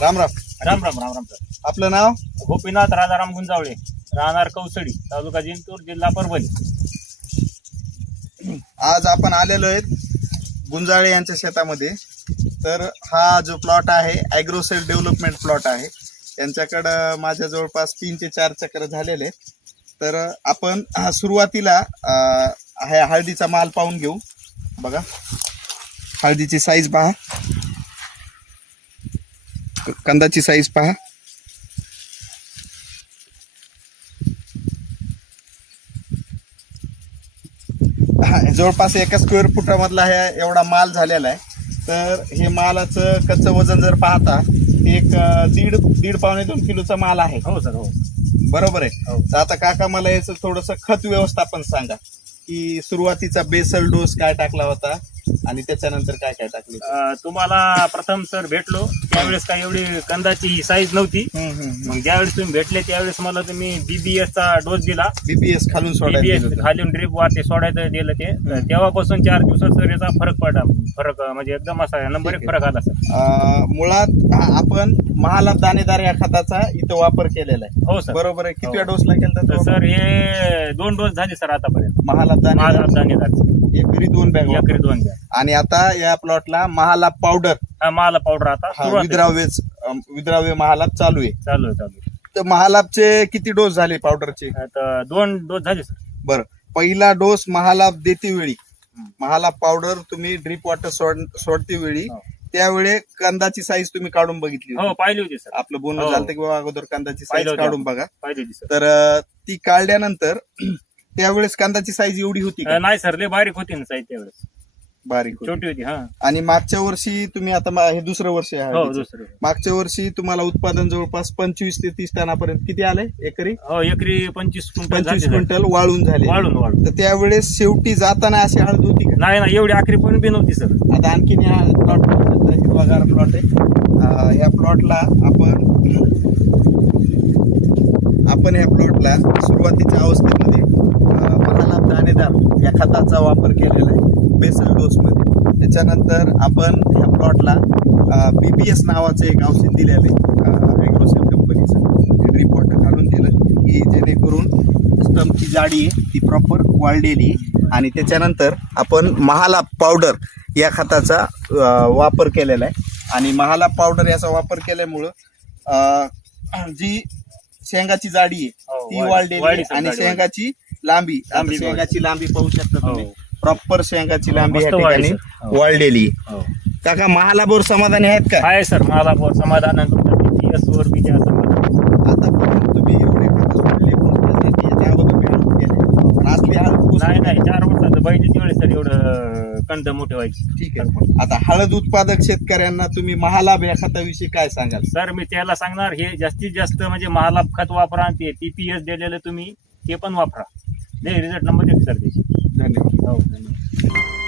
Ram Ram. Ram Ram Ram Ram sir. आपलं नाव? गोपीनाथ राजाराम गुंजावळे, राहणार कौसडी, तालुका जिंतूर, जिल्हा परभणी. आज आपण आलेलो आहेत गुंजाळे यांच्या शेतामध्ये. तर हा जो प्लॉट आहे ॲग्रोसेल डेव्हलपमेंट प्लॉट आहे. यांच्याकडं माझ्या जवळपास 3 ते 4 चक्र झालेले आहेत. तर आपण सुरुवातीला हळदीचा माल पाहून घेऊ. बघा हळदीची साईज पहा, कंदाची साईज पहा. जवळपास 1 स्क्वेअर फुटामधला हे एवढा माल झालेला आहे. तर हे मालाचं कच्चं वजन जर पाहता एक दीड पावणे 2 किलोचा माल आहे. हो सर, हो बरोबर आहे. हो. तर आता काका मला याचं थोडंसं खत व्यवस्थापन सांगा की सुरुवातीचा बेसल डोस काय टाकला होता आणि त्याच्यानंतर काय काय टाकले. तुम्हाला प्रथम सर भेटलो त्यावेळेस काय एवढी कंदाची साईज नव्हती. मग ज्यावेळेस तुम्ही भेटले त्यावेळेस मला तुम्ही BBS चा डोस दिला. BBS खालून सोडायचं BBS होतं. खालून ड्रिप वाटे सोडायचं दिलं ते. तेव्हापासून 4 दिवसात सर याचा फरक पडला. फरक म्हणजे एकदम असा नंबर 1 फरक आला सर. मुळात आपण महालाभ दाणेदार या खताचा इथं वापर केलेला आहे. हो सर, बरोबर आहे. किती डोसला केला तर सर हे 2 डोस झाले सर आतापर्यंत. महालाभ दाणेदार दाणेदार एकरी 2 बॅग एकरी 2 बॅग. आणि आता या प्लॉटला महालाभ पावडर मला पावडर आता सुरुवात आहे. विद्राव्य महालाभ चालू आहे. चालू आहे. तर महालाभचे किती डोस झाले पावडरचे? आता 2 डोस झाले सर. बरं, पहिला डोस महालाभ देते वेळी महालाभ पावडर तुम्ही ड्रिप वॉटर सोडते वेळी त्यावेळी कंदाची साईज तुम्ही काढून बघितली होती? हो, पाहिली होती सर. आपलं बोलणं हो. झालं की बाबा अगोदर कंदाची साईज पाहिलं होतं. काढून बघा. पाहिली होती सर. तर ती काढल्यानंतर त्यावेळेस कांदाची साईज एवढी होती का? नाही सर, लय बारीक होती ना साईज त्यावेळेस. बारीक होती. छोटी होती. हा, आणि मागच्या वर्षी तुम्ही आता हे दुसरं वर्ष आहे हो हळदीचं. दुसरं. मागच्या वर्षी तुम्हाला उत्पादन जवळपास 25 ते 30 टनापर्यंत किती आलंय एकरी? हो, एकरी 25 क्विंटल 25 झाले. क्विंटल वाळून झाले. वाळून तर त्यावेळेस शेवटी जाताना अशी हळद होती का? नाही एवढी आखरी पण बी नव्हती सर. आता आणखीन या प्लॉट हिरवागार प्लॉट आहे. या प्लॉटला आपण या प्लॉटला सुरुवातीच्या अवस्थेमध्ये महालाभ दाणेदार या खताचा वापर केलेला आहे बेसल डोस मध्ये. त्याच्यानंतर आपण या प्लॉटला BBS नावाचं एक औषध दिलेलं आहे ॲग्रोसेल कंपनीचं. ड्रिप वॉटर घालून दिलं की जेणेकरून स्टम्पची जाडी आहे ती प्रॉपर वाढलेली आहे. आणि त्याच्यानंतर आपण महालाभ पावडर या खताचा वापर केलेला आहे. आणि महालाभ पावडर याचा वापर केल्यामुळं जी शेंगाची जाडी आहे ती वाढलेली आहे. आणि शेंगाची लांबी शेंगाची लांबी पाहू शकता तुम्ही. प्रॉपर शेंगाची लांबी या ठिकाणी वाढलेली आहे. काका महालाभवर समाधानी आहेत का? आहे सर, मला समाधान आहे. BBS वर बी त्या समाधान. आतापर्यंत तुम्ही एवढे खत सोडले याच्या अगोदर मी हळद केले पण असली हळद नाही 4 वर्षाचं पाहिजे वेळेस सर एवढं कंद मोठे व्हायचे. ठीक आहे. आता हळद उत्पादक शेतकऱ्यांना तुम्ही महालाभ या खताविषयी काय सांगाल? सर मी त्याला सांगणार हे जास्तीत जास्त म्हणजे महालाभ खत वापरा. ते TPS दिलेलं तुम्ही ते पण वापरा. रिझल्ट नंबर 1 सर त्याची. धन्यवाद. हो, धन्यवाद.